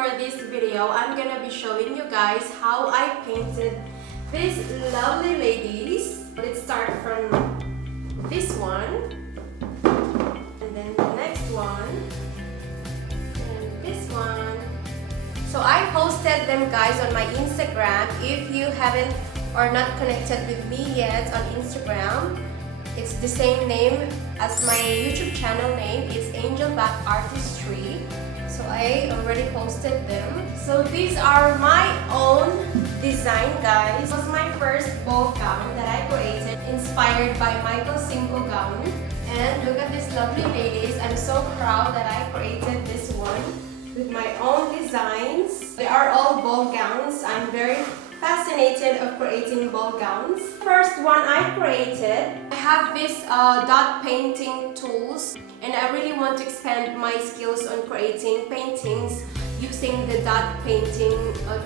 for this video, I'm gonna be showing you guys how I painted these lovely ladies. Let's start from this one, and then the next one, and this one. So I posted them guys on my Instagram. If you haven't or not connected with me yet on Instagram, it's the same name as my YouTube channel name. It's 𝓁𝒾𝓋𝑒. So I already posted them. So these are my own design guys. This was my first ball gown that I created, inspired by 𝓁𝒾𝓋𝑒 gown. And look at these lovely ladies. I'm so proud that I created this one with my own designs. They are all ball gowns. I'm very fascinated of creating ball gowns. First one I created, I have these dot painting tools, and I really want to expand my skills on creating paintings using the dot painting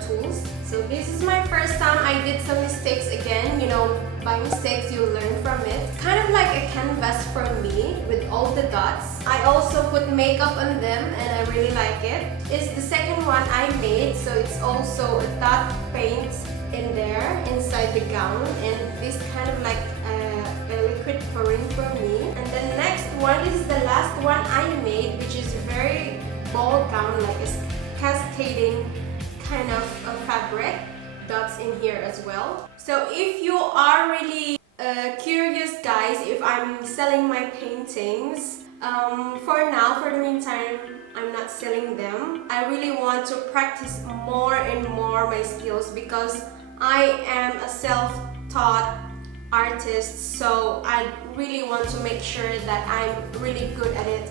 tools. So this is my first time. I did some mistakes again. You know, by mistakes you learn from it. It's kind of like a canvas for me with all the dots. I also put makeup on them and I really like it. It's the second one I made, so it's also a dot paint in there inside the gown, and this kind of like a liquid pouring for me. And the next one, this is the last one I made, which is very ball gown, like a cascading kind of fabric, dots in here as well. So if you are really curious guys if I'm selling my paintings, for now, for the meantime, I'm not selling them. I really want to practice more and more my skills because I am a self-taught artist, so I really want to make sure that I'm really good at it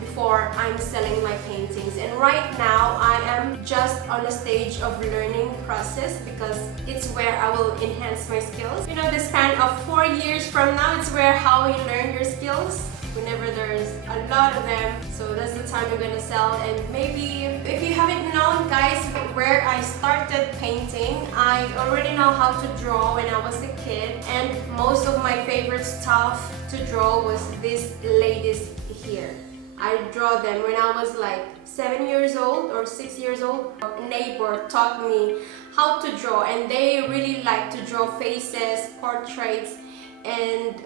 before I'm selling my paintings. And right now I am just on a stage of learning process because it's where I will enhance my skills. You know, the span of 4 years from now, it's where how you learn your skills. Whenever there's a lot of them, so that's the time you're gonna sell. And maybe if you haven't known guys where I started painting, I already know how to draw when I was a kid, and most of my favorite stuff to draw was these ladies here. I draw them when I was like 7 years old or 6 years old. A neighbor taught me how to draw, and they really like to draw faces, portraits, and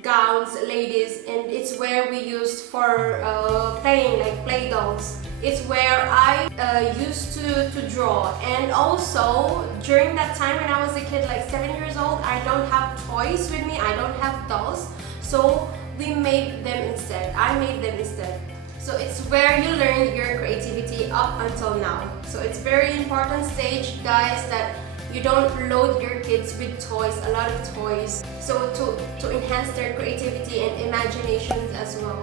gowns, ladies, and it's where we used for playing, like play dolls. It's where I used to draw. And also during that time when I was a kid, like 7 years old, I don't have toys with me, I don't have dolls, so we made them instead. I made them instead. So it's where you learn your creativity up until now. So it's very important stage guys that you don't load your kids with toys, a lot of toys, so to enhance their creativity and imaginations as well.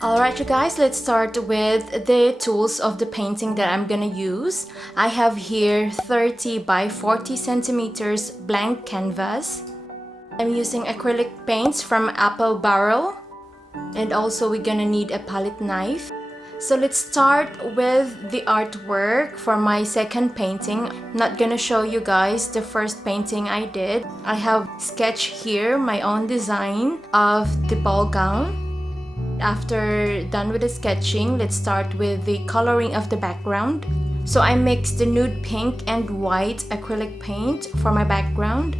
Alright you guys, let's start with the tools of the painting that I'm gonna use. I have here 30 by 40 centimeters blank canvas. I'm using acrylic paints from Apple Barrel, and also we're gonna need a palette knife. So let's start with the artwork for my second painting. I'm not gonna show you guys the first painting I did. I have sketched here my own design of the ball gown. After done with the sketching, let's start with the coloring of the background. So I mixed the nude pink and white acrylic paint for my background.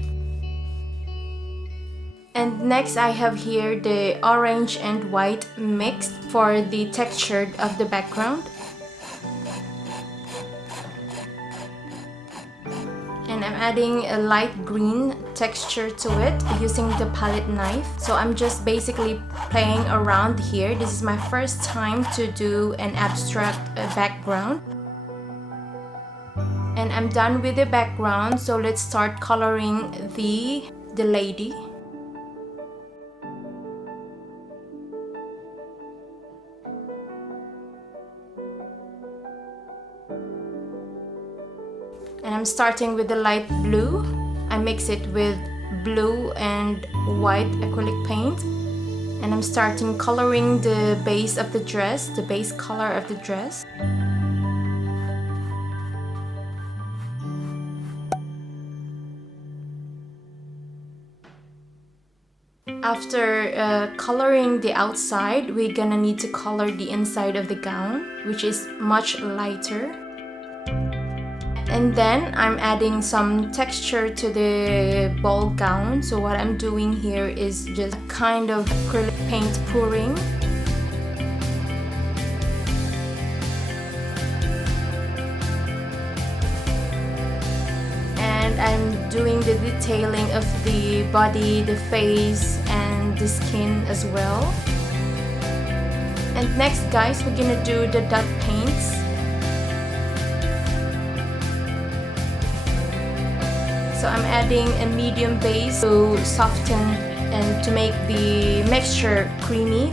And next I have here the orange and white mixed for the texture of the background. And I'm adding a light green texture to it using the palette knife. So I'm just basically playing around here. This is my first time to do an abstract background. And I'm done with the background, so let's start coloring the lady. And I'm starting with the light blue. I mix it with blue and white acrylic paint. And I'm starting coloring the base of the dress, the base color of the dress. After coloring the outside, we're gonna need to color the inside of the gown, which is much lighter. And then I'm adding some texture to the ball gown. So what I'm doing here is just kind of acrylic paint pouring. And I'm doing the detailing of the body, the face, and the skin as well. And next, guys, we're gonna do the dot paints. So I'm adding a medium base to soften and to make the mixture creamy,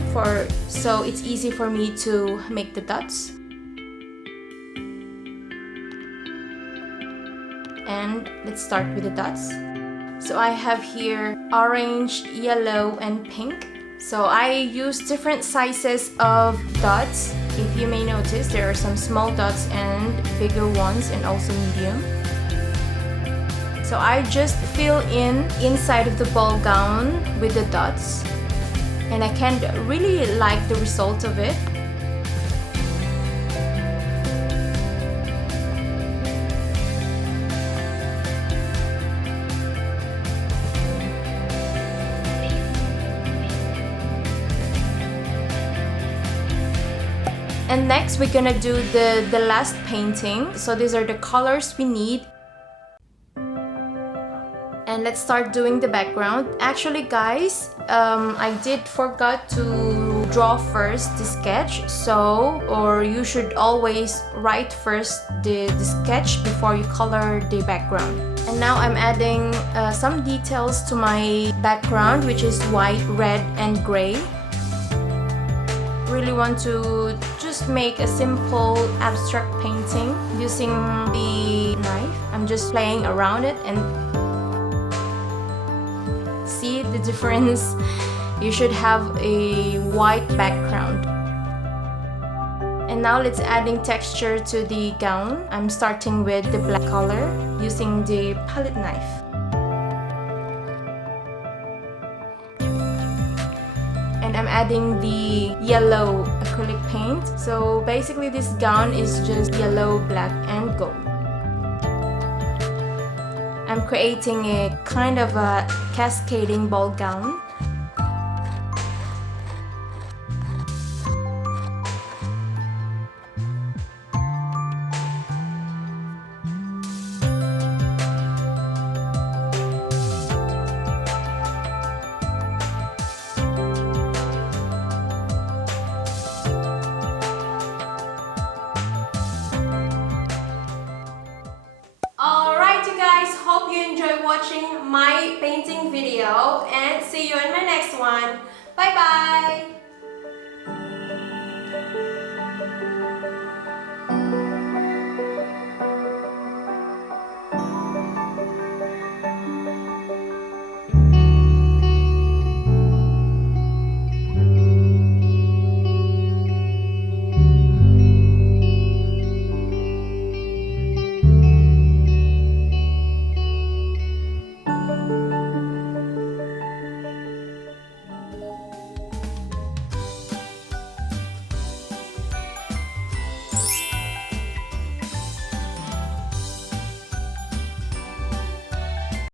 so it's easy for me to make the dots. And let's start with the dots. So I have here orange, yellow, and pink. So I use different sizes of dots. If you may notice, there are some small dots and bigger ones, and also medium. So I just fill in inside of the ball gown with the dots, and I can really like the result of it. And next we're gonna do the last painting. So these are the colors we need. And let's start doing the background. Actually, guys, I did forgot to draw first the sketch. Or you should always write first the sketch before you color the background. And now I'm adding some details to my background, which is white, red, and gray. Really want to just make a simple abstract painting using the knife. I'm just playing around it and see the difference. You should have a white background. And now let's adding texture to the gown. I'm starting with the black color using the palette knife. And I'm adding the yellow acrylic paint. So basically this gown is just yellow, black, and gold. I'm creating a kind of a cascading ball gown. Alright you guys, hope you enjoy watching my painting video and see you in my next one. Bye bye!